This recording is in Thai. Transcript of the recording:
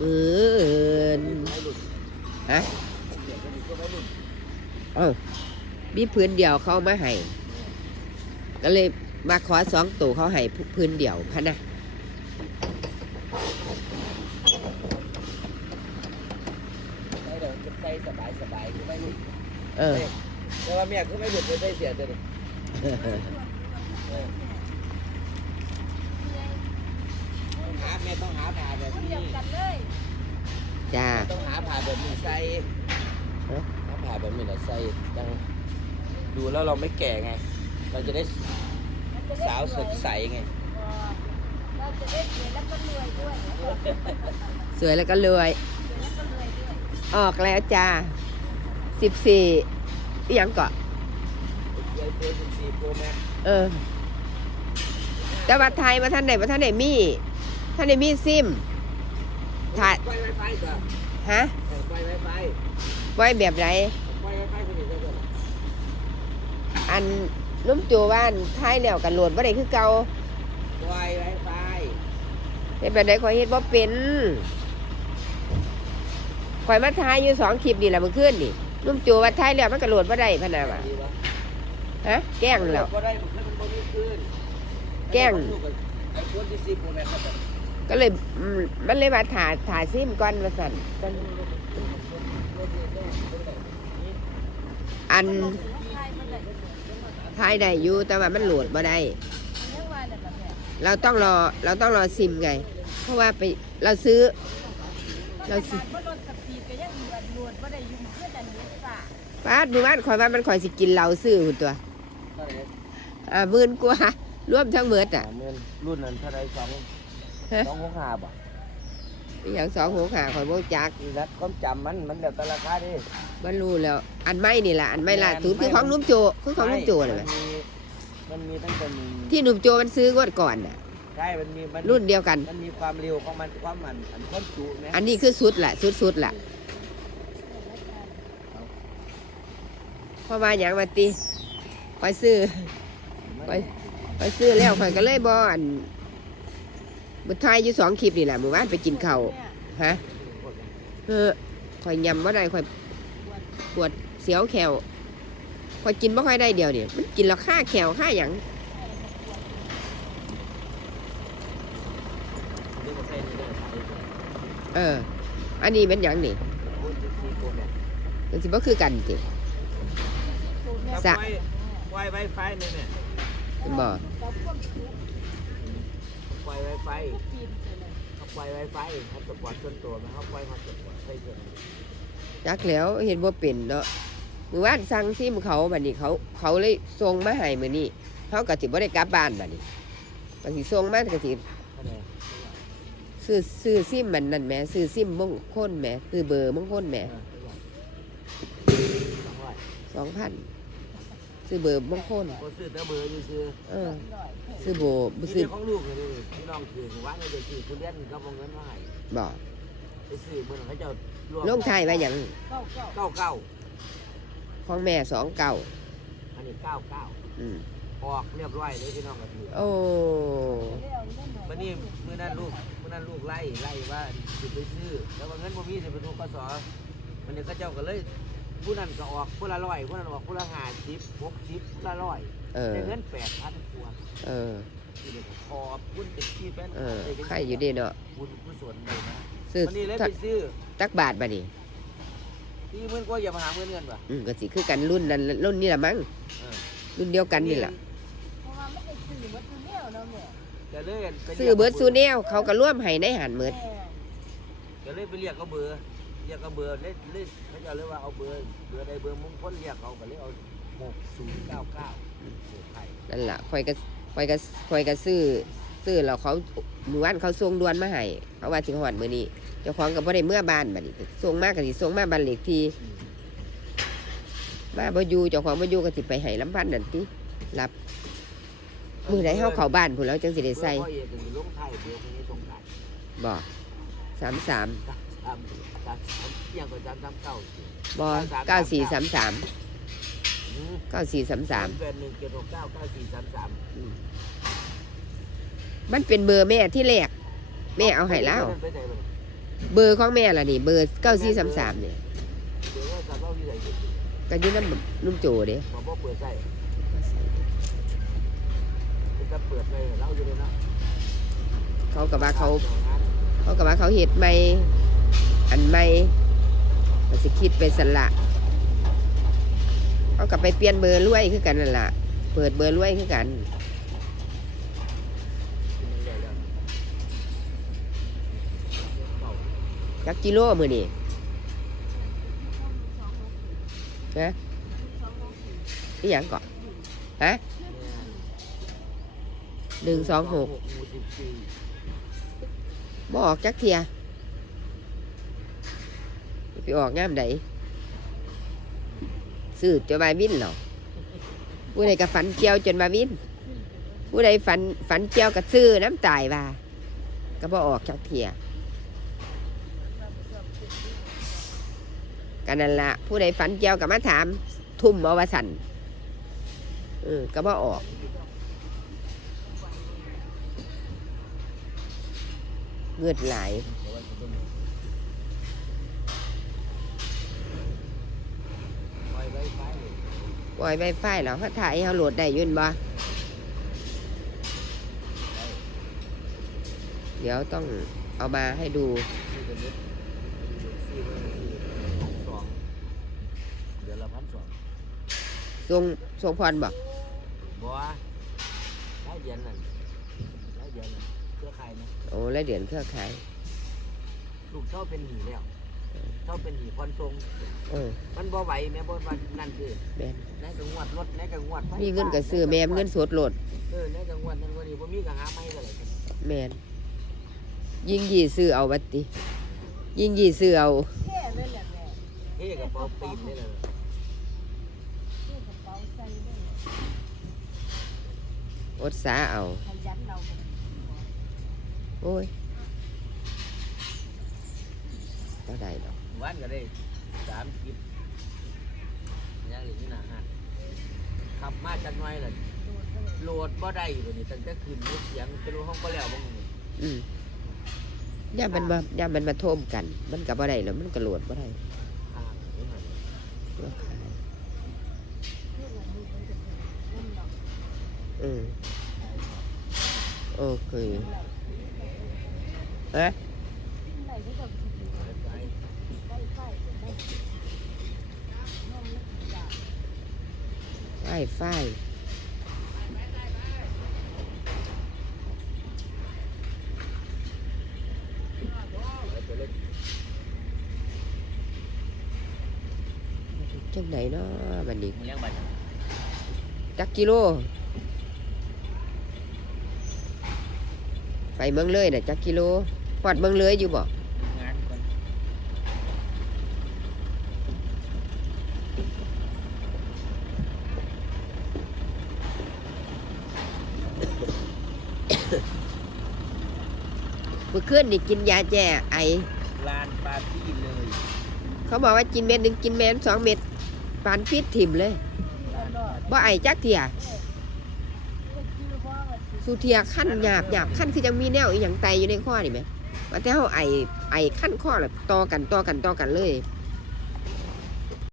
มืออื่นไม่หลุดฮะเดี๋ยวจะมีก็ไม่หลุดเออมีพื้นเดียวเขามาให้ก็เลยมาขอสองตัวเขาให้พื้นเดียวพะนะได้เดี๋ยวจะใส่สบายสบายก็ไม่หลุดเออแต่ว่าเมียก็ไม่หลุดเลยได้เสียเดี๋ยวนี้หาแม่ต้องหาผ่าแบบนี้จ้า ต้องหาผ่าแบบนี้ใส่เอ๊ะ หาผ่าแบบนี้แหละใส่จังดูแล้วเราไม่แก่ไง เราจะได้สาวสดใสไงเราจะได้สวยแล้วก็รวยด้วยสวยสวยแล้วก็รวย แล้วก็รวยด้วยออกแล้วจ้าสิบสี่ยังเกาะเดี๋ยวเจอสิบสี่โปรแม็กเออ แต่ว่าไทยมาท่านไหนมาท่านไหนมีท่านไหนมีซิม ถ่ายไฟไวไฟก่อนฮะไฟไวไฟไว้แบบไรไฟไวไฟคุณเห็นไหมอันนุ่มจูว่านไทยแล้วกันโหลดว่าได้คือเก่าไฟไวไฟเฮ็ดแบบใดขอยเฮ็ดบ่เป็นข่อยมาท้ายอยู่สองคลิปนี่แหละเมื่อคืนนี่นุ่มจูว่าไทยแล้วมันก็โหลดบ่ได้พะนาว่าดีวะฮะ แกล้งแล้วก็ได้มันขึ้นมันบ่มีขึ้นแกล้ง ไอ้คนที่สิบโปรแกครับ ก็เลยอืมมันเลยมาถ่าถ่าซิมก่อนว่าสั่นอันใครมันได้ทายได้อยู่แต่ว่ามันโหลดบ่ได้เรื่องว่าแบบแบบเราต้องรอเราต้องรอซิมไง เพราะว่าไปเราซื้อ เราเราสิสิบ่ลดสปีดก็ยังรวดรวดบ่ได้ยุ่งเพื่อนอันนี้ฝ่าป้าดมือบ้านคอยว่ามันคอยสิกินเหล้าซื้อหุ่นตัวอ่าหมื่นกว่ารวมทั้งหมดอะเงินรุ่นนั้นเท่าไรสองฮะ สองหกห้าบ่อหย่างสองหัวขาคอยโบจักนี่นะความจำมันมันเดี๋ยวแต่ราคาดิมันรู้แล้ว อันไม่นี่แหละอันไม่ล่าแม่นสุดคือไม่ของนุ่มโจคือของนุ่มโจเลยไหมนมีมันมีตั้งแต่มีที่นุ่มโจมันซื้องวดก่อนน่ะ ใช่มันมีมันรุ่นเดียวกัน มันมีความเร็วของมันความมันอันความจุไหมอันนี้คือสุดแหละสุดสุดๆแหละเพราะว่าอย่างมาตีคอยซื้อ ไปไปซื้อแล้วคอยก็เลยบออัน บุทายอยู่สองคลิปนี่แหละหมู่บ้านไปกินข้าวฮะเออคอยยำว่าได้คอยปวดเสียวแขวคอยกินไม่ค่อยได้เดียวเนี่ยมันกินแล้วค่าแขวค่าหยังเดี๋ยวผมใส่นี่เลยเออ อันนี้เป็นหยังนี่รุ่นสิบสี่โปรแม็กมันสิบ่คือกันจิสะไฟไฟไวไฟเนี่ยเนี่ยเป็นบ่ไฟไวไฟเขาไฟไวไฟเขาสปอร์ตส่วนตัวมันเขาไฟมาสปอร์ตใส่ส่วนจักแล้วเห็นบ่เป็นเนาะมื้อวานสั่งซิมเขาบัดนี้เขาเขาเลยส่งมาให้มื้อนี้เฮาก็สิบ่ได้กลับบ้านบัดนี้ก็สิส่งมาก็สิคะแนนซื้อซื้อซิมมันนั่นแหมซื้อซิมมงคลแหมซื้อเบอร์มงคลแหมสองร้อย2,000 ซื้อเบอร์มงคลก็ซื้อแต่เบอร์อยู่ซื้อเออซื้อโบมีซื้อเรื่องของลูกเลยดิพี่น้องถือว่าในเด็กถือทุเรียนก็เอาเงินมาให้บ่ไปซื้อเมื่อเขาจะรวมลงท้ายว่าหยังเก้าเก้าเก้าเก้าของแม่29อันนี้เก้าเก้าอืมออกเรียบร้อยเลยพี่น้องก็ถือโอ้แล้วเงินหน่อยวันนี้เมื่อนั้นลูกเมื่อนั้นลูกไล่ไล่ว่าจะไปซื้อ แล้วว่าเงินบ่มีจะไปดูกสวันนี้ก็เจ้าก็เลย ผู้นั้นก็ออกผู้ละร้อยผู้นั้นออกผู้ละห้าสิบหกสิบผู้ละร้อยเออ ได้เงินแปดพันกว่าเออ ที่เด็กขอบคุณเป็นที่แฟนเออใครอยู่ดีเนาะบุญกุศลเลยนะซื้อวันนี้เลยทักไปซื้อตักบาทบัดนี้ที่เมื่อนก็อย่ามาหาเมื่อนเงินว่ะอืมก็สิคือกันรุ่นนั้นรุ่นนี้ละมั้งเออรุ่นเดียวกันนี่แหละเพราะว่าไม่ได้ซื้อวัตถุเดียวเนาะแม่ก็เลยไปซื้อเบิร์ดซูเนลเขาก็ร่วมให้ในหันเมิดแม่ก็เลยไปเรียกเขาเบอร์ เรียกเอาเบอร์เล่นเล่นเขาจะเรียกว่าเอาเบอร์เบอร์ใดเบอร์มงคลเรียกเอาก็เลยเอาหกศูนย์เก้าเก้าไทยนั่นแหละคอยก็คอยก็คอยก็ซื้อซื้อเราเขาหมู่บ้านเขาส่งดวนมาให้เขาว่าสิหอดมือนี้เจ้าของกับพ่ได้เมื่อบ้านบัดนี้ส่งมากก็สิส่งมาบ้านเหล็กที่มาบ่อยู่เจ้าของบ่อยู่กะสิไปให้ลำพันนั่นติรับมือไหนเฮาเข้าบ้านพุ่แล้วจังสิได้ใส่บ่33 ยี่ยงก็สามสามเก้าบอเก้าสี่สามสามเก้าสี่สามสามเก้าสี่สามสามมันเป็นเบอร์แม่ที่แรกแม่เอาให้แล้วเบอร์ของแม่ล่ะนี่ เบอร์เก้าสี่สามสามเนี่ยกันยืนน้ำนุ่มโจเด้เปิาอขากับว่าเขา เขากับว่าเขาเห็ดไม่ อันไม่มันสิคิดไปสละเขากับไปเปลี่ยนเบอร์รวยคือกันนั่นละเปิดเบอร์รวยคือกันจักกิโลมือนี่ฮะนี่ยังก่อนฮะหนึ่งสองหกบออกจักเทีย ไปออกงามใดซื้อจนมาวินหรอผู้ใดก็ฝันเจียวจนมาวิน ผู้ใดฝันฝันเจียวก็ซื้อน้ำตายว่าก็บ่ออกจักเทียกันนั่นละผู้ใดฝันเจียวก็มาถาม ทุ่มเอาวาสันเออก็บ่ออกเงือดไหลายอยไว้ไฟ ปล่อยไวไฟเหรอเขาถ่ายให้เขาโหลดได้อยืนบ่เดี๋ยวต้องเอามาให้ดูที่เป็นเล็กสี่พันสี่สองเดือนละพันสองทรงทรงพรบอกบัวรายเดือนนั่นรายเดือนนั่นเครือข่ายนะโอ้แล้วเดือนเครือขายลูกเช่าเป็นหนีแล้ว เช่าเป็นหนีพรทรง เออมันบ่ไหวแม่บ่วันนั่นคือแม่นในกังวดรถในกังวดไฟมีเงินก็ซื้อแม่มเงินสดโหลดเออในกังวดนั่นวันนี้บ่มีก็หาไม่ก็เลยแม่นยิ่งยี่ซื้อเอาบัดติยิ่งยี่ซื้อเอาแค่นั้นแหละแม่เฮ้กระเป๋าปีนนี่แหละเรื่องกระเป๋าใส่ได้อดสาเอาขยันเราโอ้ย ก็ได้ดอกวันก็ได้สามคลิปยังเหลืออยู่หนาฮะขับมาจักหน่อยล่ะโดดเลยโหลดบ่ได้อยู่นี่ตั้งแต่คืนนี้เสียงจะรู้ห้องก็แล้วบ้างนี่อืมย่ามมันมาย่ามมันมาโทมกัน มันกับบ่ได้แล้วมันก็โหลดบ่ได้อ่านี่มันว่าขายเรื่องอะไรมันจะเป็นเรื่องเราอืมโอเคเรื่องเราฮะ ไหนที่แบบสิบ ไปไป ได้ไฟได้น้องนักศึกษา ไฟไฟไปเล่นจังไหนเนาะบันนี้จักกิโล ไปเมืองเลยน่ะจักกิโลปอดเมืองเลยอยู่บ่ งานก่อน เมื่อคืนนี่กินยาแก้ไอ ลานปาร์ตี้เลยเขาบอกว่ากินเม็ดหนึ่งกินแม่นสองเม็ดปานพิษถิ่มเลยตลอดบ่ไอจักเทียก็คือว่ามันสุเทียขั้นหยาบหยาบขั้นคือยังมีแนวอีหยังไตอยู่ในข้อนี่ไหมว่าแต่เขาไอไอขั้นข้อแบบต่อกันต่อกันต่อกันเลยเ